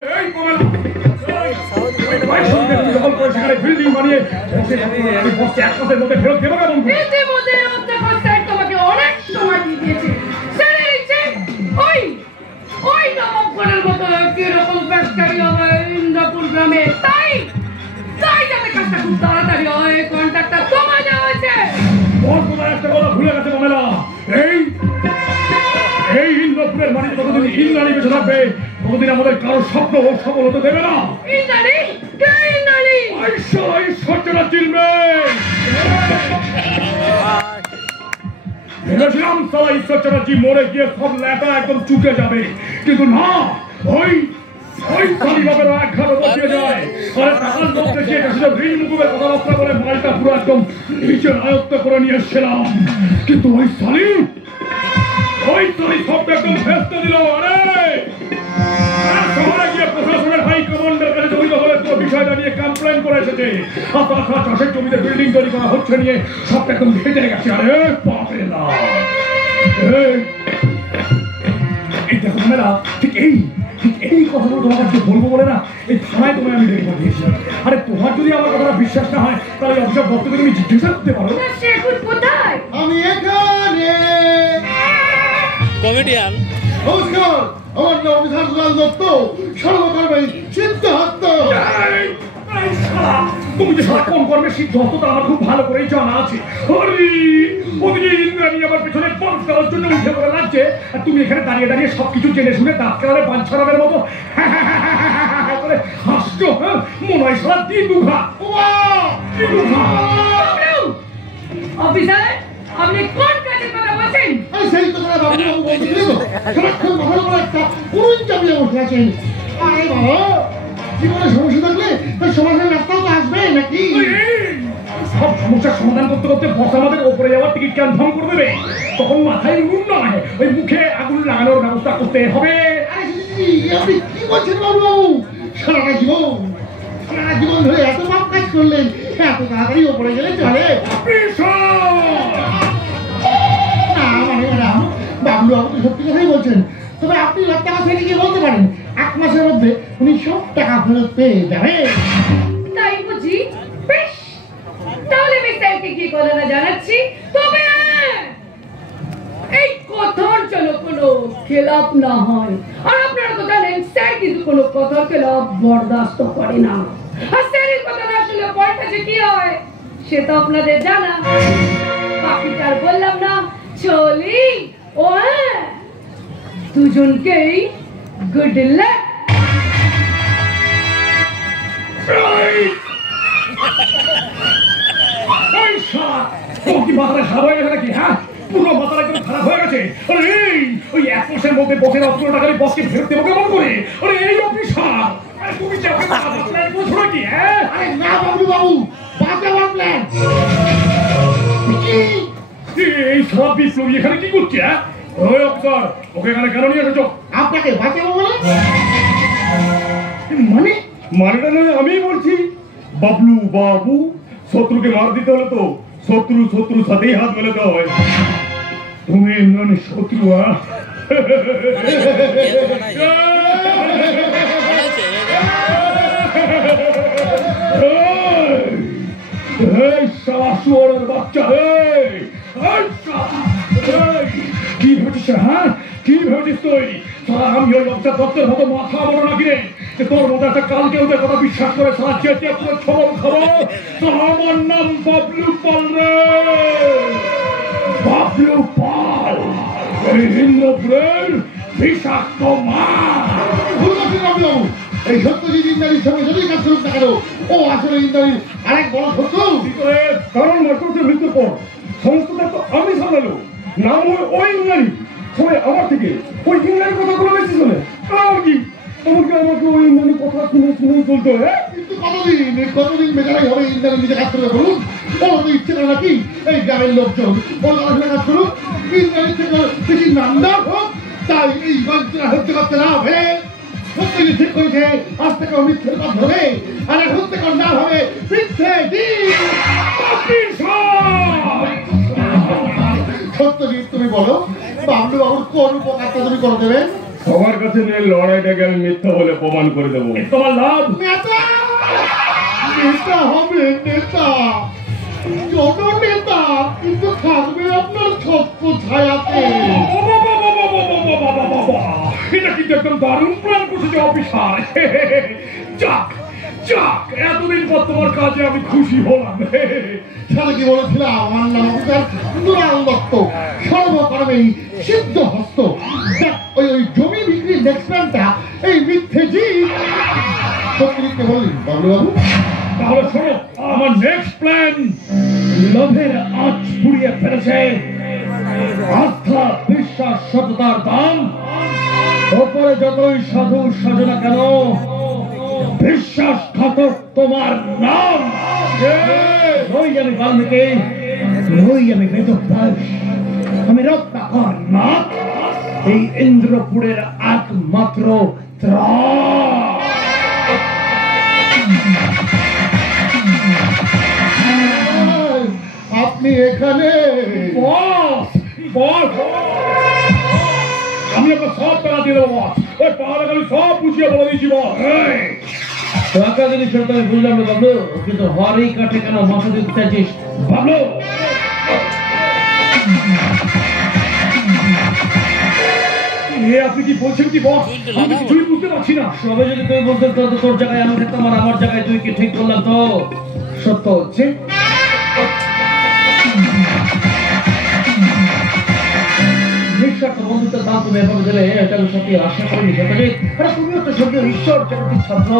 Building বানিয়ে তোমাকে অনেক সময় দিয়ে দিয়েছে। ওই নবাবগণের মতো কিরকম ফ্যাক্টরি হবে ইন্দ্রপুর গ্রামে, তাই যাতে কাজটা খুব তাড়াতাড়ি হয়। কন্ট্রাক্টটা তোমায় দেওয়া হয়েছে। একটা কথা ভুলে গেছে মামেলা, এই ইন্দ্রপুরের মাটিতে যতদিন ইন্দ্রাণী বেঁচে থাকবে ততদিন আমাদের কারো স্বপ্ন ও সফল হতে দেবে না। ইন্দ্রাণী কে? ইন্দ্রাণী ঈশ্বরচন্দ্র চিনবে। ভেবেছিলাম সারা ঈশ্বরচন্দ্রজি মরে গিয়ে সব লেখা একদম চুকে যাবে, কিন্তু না, ওই শালীবাবেরা একঘাটে বসিয়ে যায়। আরে টাকার লোক দেখিয়ে শুধু ঋণ মুকুবের কথাবার্তা বলে মালটা পুরো একদম নিজের আয়ত্ত করে নিয়ে এসেছিলাম, কিন্তু ওই শালী সবটা একদম ফেসতে দিল। আরে শহরে গিয়ে প্রশাসনের হাই কমান্ডের কাছে জড়িত হলে তো বিষয়টা নিয়ে কমপ্লেন করে এসেছে। আপনার চাষের জমিতে বিল্ডিং তৈরি করা হচ্ছে নিয়ে সবটা একদম ঘেটে গেছে। আরে বাপরে না, এই দেখো মেলা, ঠিক এই কথাগুলো তোমার কাছে বলবো বলে না এই থানায় তোমায় আমি রেডি করে দিয়েছিলাম। আরে তোমার যদি আমার কথাটা বিশ্বাস না হয় তাহলে অফিসার দপ্তরে তুমি জিজ্ঞাসা করতে পারো। কোথায়? আমি এখানে। কমেডিয়ান নমস্কার, আমার নাম অফিসার লাল দত্ত, সর্বকর্মী সিদ্ধার্থ। তুমি যে সারাক্ষণ কর্মের সিদ্ধার্থ তা আমার খুব ভালো করেই জানা আছে। ওদিকে ইন্দ্রাণী আমার পেছনে পঞ্চ দেওয়ার জন্য উঠে পড়ে লাগছে, আর তুমি এখানে দাঁড়িয়ে দাঁড়িয়ে সবকিছু জেনে শুনে দাঁত কেলারে বাঞ্ছারামের মতো করে হাসছো। মনে হয় সারা দিন দুঘা অফিসার, আপনি কোন কাজের কথা বলছেন? সেই কথা বাবুবাবু বলছিলেন, সারাক্ষণ মাথার উপর একটা পুরুষ চাপিয়ে বসে আছেন। আরে বাবা, জীবনে সমস্যা থাকলে তার সমাধানের রাস্তাও তো আসবে নাকি? সব সমস্যার সমাধান করতে করতে বস আমাদের ওপরে যাওয়ার টিকিট কনফার্ম করে দেবে, তখন মাথায় উনুন নয় ওই মুখে আগুন লাগানোর ব্যবস্থা করতে হবে। আপনি কি বলছেন বাবুবাবু? সারাটা জীবন ধরে এত পাপ কাজ করলেন, এত তাড়াতাড়ি ওপরে গেলে চলে? না মানে ম্যাডাম, বাবুবাবু তো সত্যি কথাই বলছেন। তবে আপনি টাকা ফেলে গিয়ে বলতে পারেন 1 মাসের মধ্যে উনি সব টাকা ফেরত পেয়ে যাবেন। তাই বুঝি? বেশ, তাহলে আমি স্যারকে কি করে না জানাচ্ছি। তবে এই কথার যেন কোনো খেলাপ না হয়। আর আপনারা তো জানেন স্যার কিন্তু কোনো কথার খেলাপ বরদাস্ত করে না। আর স্যারের কথা না শুনলে পরটা কি হয় সে তো আপনাদের জানা। বাকিটা আর বললাম না, চলি। ও হ্যাঁ, দুজনকেই গুড লাক। খারাপ হয়ে গেছে নাকি? হ্যাঁ, পুরো মাথাটা কিন্তু খারাপ হয়ে গেছে। আরে ওই 1 মাসের মধ্যে বসের 18 টাকা বসকে ফেরত দেবো কেমন করে? আরে এই অফিসার, তুমি যাবে বলছো নাকি? হ্যাঁ, আরে না বাবুবাবু, বাঁচাবার প্ল্যান। এই সব বিপ্লবী এখানে কি করছে? হ্যাঁ, ওই অফিসার, ওকে এখানে কেন নিয়ে এসেছো? আপনাকে বাঁচাবো বলে? মানেটা নয় আমি বলছি, বাবলু বাবু, শত্রুকে মার দিতে হলে তো শত্রুর সাথেই হাত মেলাতে হয়। তুমি ইন্দ্রাণীর শত্রু? বাচ্চা কি ভেবেছিস? হ্যাঁ, কি ভেবেছিস তুই? আমি ওই বাচ্চা দত্তের মতো মাথা বলো নাকি রে? তোর মতো একটা কালকে ওদের কথা বিশ্বাস করে সারা চেটে পুরো ছবল খাবো। আমার নাম বাবলু পাল রে, বাবলু পাল, এই ইন্দ্রপুরের বিষাক্ত বাবু। এই সত্যজিৎ ইন্দ্রাণীর সঙ্গে যদি কাজ করুক না কেন, ও আসলে ইন্দ্রাণীর আরেক বড় শত্রু। কারণ মাস্টারের মৃত্যুর পর সমস্তটা তো আমি সামলালো, নাম ওই ইন্দ্রাণী। সবাই আমার থেকে ওই ইন্দ্রাণীর কথাগুলো বেশি শোনে। আর কি তোমাকে আমাকে ওই ইন্দ্রাণীর কথা শুনে চলতে হয়? কিন্তু কতদিন বেচারাই হবে ইন্দ্রাণী নিজে কাজ করবে বলুন? ওর তো ইচ্ছে করে নাকি এই গ্রামের লোকজন ওর কাজ করুক, ইন্দ্রাণীর থেকে বেশি নামদার হোক। তাই এই বাচ্চারা হত্যা করতে না হবে। সত্যি ঠিক করেছে, আজ থেকে মিথ্যের কাজ হবে, আর এখন থেকে না হবে মিথ্যে। সত্যজিৎ, তুমি বলো বাবলু বাবুর কোন উপকারটা তুমি করে দেবে? সবার কাছে নিয়ে লড়াইটাকে আমি মিথ্যা বলে প্রমাণ করে দেবো। তোমার লাভ নেতা নেতা হবে নেতা, ছোট নেতা, কিন্তু থাকবে আপনার ছক্ক ছায়াতে। এটা কিন্তু একদম দারুণ প্ল্যান করছে অফিসার। যাক যাক, এতদিন পর তোমার কাজে আমি খুশি হলাম। সাথে কি বলেছিলাম, আমার নাম অফিসার দুলাল দত্ত, সর্বকর্মেই সিদ্ধ হস্ত। ওই জমি বিক্রির নেক্সট প্ল্যানটা এই মিথ্যে জি সত্যি বললি বাবলুবাবু। তাহলে শোনো, আমার নেক্সট প্ল্যান লোভের আঁচ পুড়িয়ে ফেলেছে। আস্থা, বিশ্বাস, সততার দাম ওপরে যতই সাধু সাজো না কেন, বিশ্বাসঘাতক তোমার নাম। ওই আমি বাল্মীকি, ওই আমি বেদব্যাস, আমি রত্নাকর নাথ, এই ইন্দ্রপুরের একমাত্র ত্রাণ। আপনি এখানে? বস বস, আমি আপনার সব টাকা দিয়ে দেবো বস। ওই পাহাড়ে আমি সব বুঝিয়ে বলে দিচ্ছি বস। টাকা জিনিস আমি বুঝলাম না বাবলু, কিন্তু হরই কাঠে কেন মাথা দিতে চাইছিস বাবলু? আপনি কি বলছেন কি বস? আমি কিছুই বুঝতে পারছি না। সবাই যদি তুই বলতে তোর জায়গায় আমি থাকতাম, আর আমার জায়গায় তুই কি ঠিক বললাম তো? সত্য হচ্ছে নিঃস্বার্থ বন্ধুত্বের দাম তুমি এভাবে দিলে, এটা আমি সত্যি আশা করিনি। তুমিও তো সত্যি ঈশ্বর চক্রবর্তীর ছাত্র,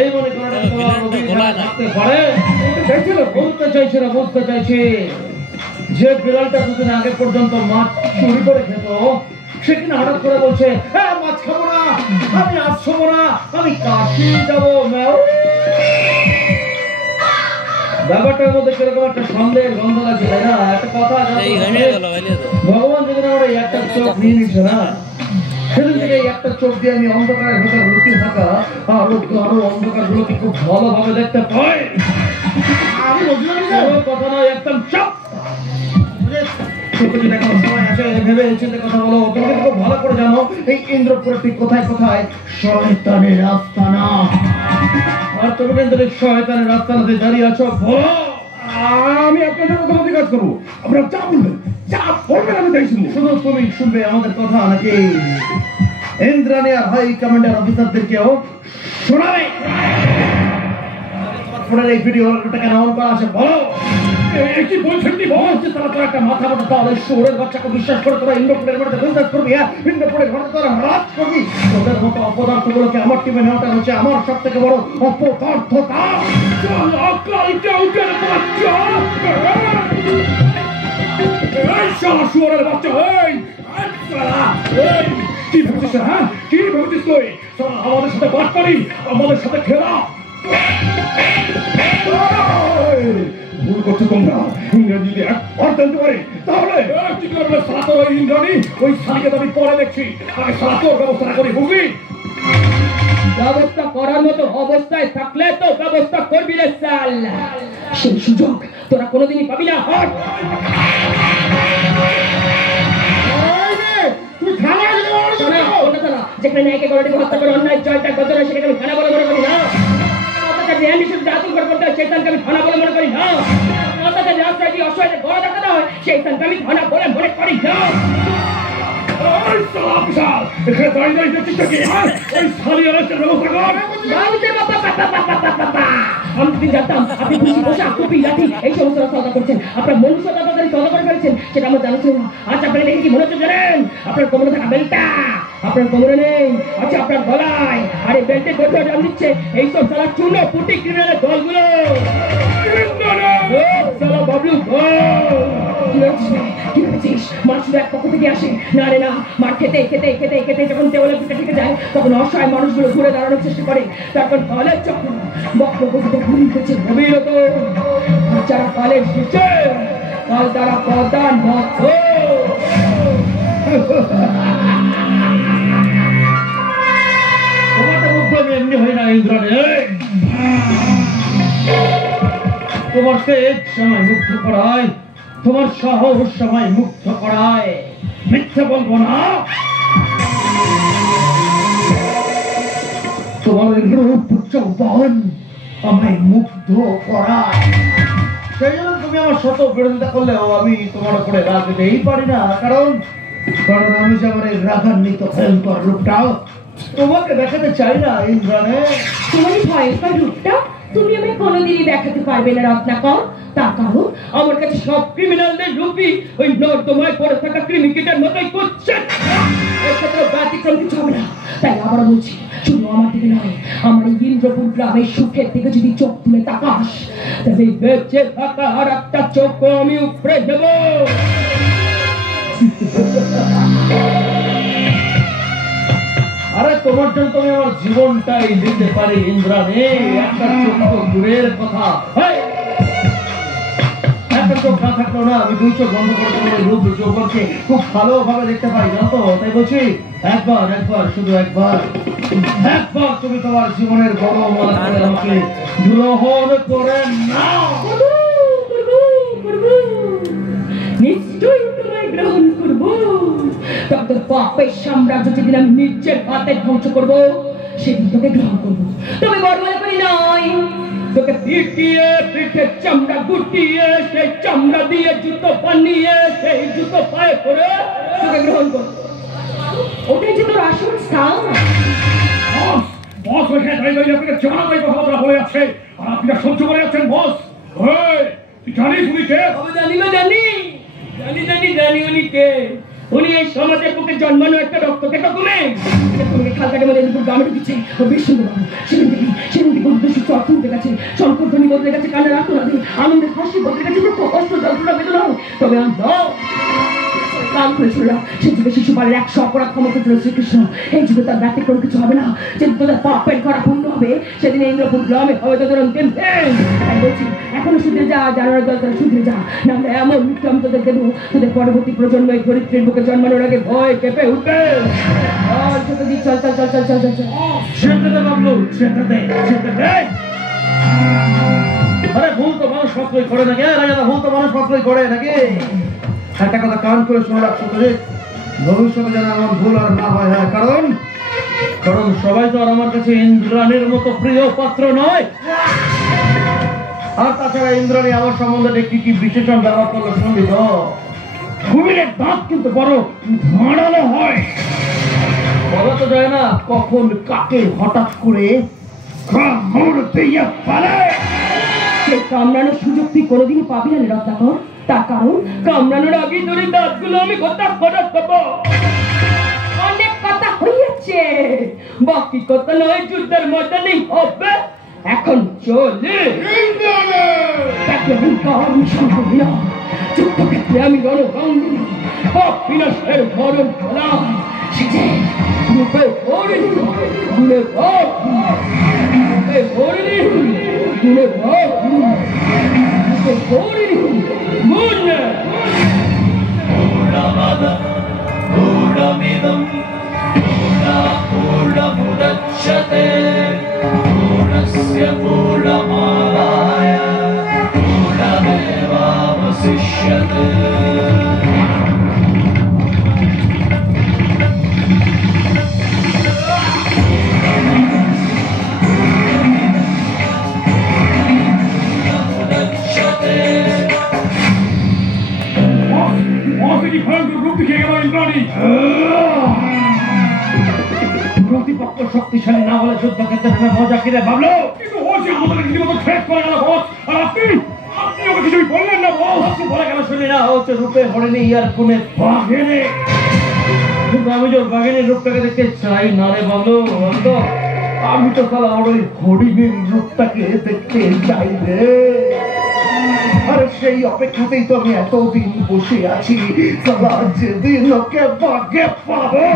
এই মনে করাটা তোমার থাকতে পারে। বলতে চাইছে না, বুঝতে চাইছে যে বিড়ালটা দুদিন আগে পর্যন্ত মাছ চুরি করে খেত, সে কিনা হঠাৎ করে বলছে হ্যাঁ মাছ খাবো না, আমি আজ খাবো না, আমি কাশি যাবো। ব্যাপারটার মধ্যে কিরকম একটা সন্দেহের গন্ধ লাগছে, তাই না? একটা কথা, ভগবান যদি আমার একটা চোখ নিয়ে নিচ্ছে না, সেদিন থেকে একটা চোখ দিয়ে আমি অন্ধকারের ভেতর লুকিয়ে থাকা আরো অন্ধকার গুলোকে খুব ভালোভাবে দেখতে পাই। কথা নয়, একদম চাপ কথা বলো। তোমাকে খুব ভালো করে জানো এই ইন্দ্রপুরের ঠিক কোথায় কোথায় শয়তানের আস্তানা, আর তুমি কিন্তু শয়তানের আস্তানাতে দাঁড়িয়ে আছো। বলো, আমি আপনাদের কথা কাজ করবো, আপনারা যা বলবেন যা বলবেন আমি তাই শুনবো। শুধু তুমি শুনবে আমাদের কথা, নাকি ইন্দ্রাণী আর হাই কমান্ডার অফিসারদেরকেও শোনাবে? ফোনের এই ভিডিওটা কেন অন করা আছে বলো? কি বলছেন কি বলছে? তারা তো একটা মাথা মোটা দল, শহরের বাচ্চাকে বিশ্বাস করে তোরা ইন্দ্রপুরের মধ্যে বিজনেস করবি, হ্যাঁ ইন্দ্রপুরের ঘরে তোরা রাজ করবি। তোদের মতো অপদার্থগুলোকে আমার টিমে নেওয়াটা হচ্ছে আমার সব থেকে বড় অপদার্থতা। শুয়ারের বাচ্চা, কি ভেবেছিস? হ্যাঁ কি ভেবেছিস তুই? আমাদের সাথে বাদ পারি, আমাদের সাথে খেলা। ভুল করছো তোমরা। ইন্দ্রাণী যদি একবার জানতে পারে তাহলে ইন্দ্রাণী ওই শাড়িকে আমি পরে দেখছি, আগে সারা তোর ব্যবস্থা করি, বুঝলি? ব্যবস্থা করার মতো অবস্থায় থাকলে তো ব্যবস্থা করবি রে সাল, সেই সুযোগ তোরা কোনোদিনই পাবি না। যেখানে ন্যায়কে গলাটি হত্যা করে অন্যায় জয়টা গত হয়, সেটাকে আমি থানা বলে মনে করি না। শয়তানকে আমি থানা বলে মনে করি না। রাস্তায় দিয়ে অসহায় গলা দেখাতে হয়, শয়তানকে আমি থানা বলে মনে করি না। আমি জানতাম আপনি খুশি পোশাক টুপি লাঠি এই সমস্ত সদা করছেন, আপনার মনুষ্য দাদাদের সদা করে ফেলেছেন, সেটা আমার জানা ছিল না। আজ আপনারা দেখে কি মনে হচ্ছে জানেন? আপনার কোমরে থাকা বেলটা আপনার কোমরে নেই, আছে আপনার গলায়, আর এই বেল্টে গড়ে জান দিচ্ছে এইসব সারা চূর্ণ পুটি ক্রিমিনালের দলগুলো। বাবলু কি ভেবেছিস মানুষ শুধু এক পক্ষ থেকে আসে? না রে না, মার খেতে খেতে খেতে খেতে যখন টেবলের দিকে থেকে যায়, তখন অসহায় মানুষগুলো ঘুরে দাঁড়ানোর চেষ্টা করে। তারপর কলের চক্র বক্রগতিতে ঘুরি হচ্ছে গভীরত, যারা কলের শিখছে কাল তারা প্রদান ভক্ত। তোমাদের মুখ আমি এমনি হই না ইন্দ্রাণী, তোমার তেজ সময় মুগ্ধ করায়, তোমার সাহস সময় মুগ্ধ করায়, মিথ্যে বলবো না। তোমার রূপ যৌবন আমায় মুগ্ধ করায়। সেই জন্য তুমি আমার শত বিরোধিতা করলেও আমি তোমার উপরে রাগ দিতেই পারি না, কারণ আমি যে আমার এই রাগান্বিত ভয়ঙ্কর রূপটাও তোমাকে দেখাতে চাই না ইন্দ্রাণী। তোমার এই ভয়ঙ্কর রূপটা তুমি আমায় কোনোদিনই দেখাতে পারবে না রত্নাকর। তার কারণ আমার কাছে সব ক্রিমিনালদের রূপই ওই নর্দমায় পড়ে থাকা ক্রিমিকেটার মতোই করছে। এর ক্ষেত্রে ব্যতিক্রম কিছু হবে না। তাই আবার বলছি, শুধু আমার দিকে নয়, আমার এই ইন্দ্রপুর গ্রামের সুখের দিকে যদি চোখ তুলে তাকাস, তাহলে বেঁচে থাকা আর একটা চোখ আমি উপড়ে দেব। আরে তোমার জন্য তুমি আমার জীবনটাই দিতে পারি ইন্দ্রাণী। একটা চোখ দূরের কথা, একটা চোখ না থাকলো না, আমি দুই চোখ বন্ধ করে তোমার রূপ যৌবনকে খুব ভালোভাবে দেখতে পাই, জানো তো? তাই বলছি একবার শুধু একবার তুমি তোমার জীবনের বড় মালা করে আমাকে গ্রহণ করে নাও। নিশ্চয়ই তোমায় গ্রহণ করবো। তবে পাপের সাম্রাজ্য যেদিন আমি নিজের হাতে ধ্বংস করবো, সেদিন তোকে গ্রহণ করবো। তবে বড় করে নয়, তোকে পিটিয়ে পিঠের চামড়া গুটিয়ে সেই চামড়া দিয়ে জুতো বানিয়ে সেই জুতো পায়ে করে তোকে গ্রহণ করবো। ওটাই যে তোর আসল স্থান। বস ওখানে দাঁড়িয়ে আপনাকে জানাবাই কথাবার্তা বলে যাচ্ছে, আর আপনি সহ্য করে যাচ্ছেন। বস তুই জানিস উনি কে? জানি উনি কে। উনি এই সমাজের বুকে জন্মানো একটা রক্তকে ডকুমেন্ট। তুমি খালকাটের মধ্যে গ্রামে ঢুকেছে ও বিষ্ণুবাবু। সেদিন থেকে উদ্দেশ্য অর্থ উঠে গেছে, সংকটধ্বনি বদলে গেছে, কানের আত্মনাদে আনন্দের হাসি বদলে গেছে, দুঃখ কষ্ট যন্ত্রণা বেদনা। তবে কান খুলেছিল সে যুগে শিশুপালের 100 অপরাধ ক্ষমা করেছিল শ্রীকৃষ্ণ। এই যুগে তার ব্যতিক্রম কিছু হবে না। যেদিন তোদের পাপের করা পূর্ণ হবে, সেদিন ইন্দ্রপুর গ্রামে হবে তোদের অন্তিম দিন। তাই বলছি, এখনো শুধরে যা, জানার দল তারা শুধরে যা, নাহলে এমন মৃত্যু আমি তোদের দেবো, তোদের পরবর্তী প্রজন্ম এই ধরিত্রীর বুকে জন্মানোর আগে ভয় কেঁপে উঠবে। চল চল চল চল চল চল চল সেটা দে বাবলু, সেটা দে। আরে ভুল তো মানুষ মাত্রই করে নাকি? রাজা ভুল তো মানুষ মাত্রই করে নাকি? একটা কথা কান করে শুনে রাখছো তো, যে ভবিষ্যতে যেন আমার ভুল আর না হয়। কারণ সবাই তো আর আমার কাছে ইন্দ্রাণীর মতো প্রিয় পাত্র নয়। আর তাছাড়া ইন্দ্রাণী আমার সম্বন্ধে কি বিশেষণ ব্যবহার করলো শুনবি তো? কুমিরের দাঁত কিন্তু বড় ধারালো হয়। বলা তো যায় না কখন কাকে হঠাৎ করে সেই কামড়ানোর সুযোগ তুই কোনোদিনই পাবি না রত্নাকর। তার কারণ কামড়ানোর আগেই তোর দাঁতগুলো আমি হঠাৎ দেবো। অনেক কথা হয়েছে, বাকি কথা নয় যুদ্ধের ময়দানেই হবে। এখন চলে যুদ্ধক্ষেত্রে আমি রণভঙ্গি বিনাশের মরণ খেলা সেজে রূপে হরিণী গুণে হরিণী গুণে হরিণী গুণ पूर्णमिदं पूर्णमुदच्यते पूर्णस्य पूर्णमादाय पूर्णमेवावशिष्यते। প্রতিপক্ষ শক্তিশালী না হলে যুদ্ধক্ষেত্রে মজা কিনে ভাবলো, কিন্তু ও যে আমাদের রীতিমতো শেষ করে গেল বস। আর আপনি ওকে কিছুই বললেন না বস। আপনি বলে কেন শুনি না? হচ্ছে রূপে হরিণী আর কোনে বাঘিনী। কিন্তু আমি যে বাঘিনীর রূপটাকে দেখতে চাই না রে বাবলু। আমি তো তাহলে আমার ওই হরিণীর রূপটাকে দেখতে চাই রে। আর সেই অপেক্ষাতেই তো আমি এতদিন বসে আছি। যেদিন ওকে বাঘে পাবো,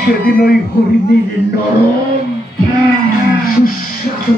সেদিন ওই হরিণীর নরম সুস্বাদু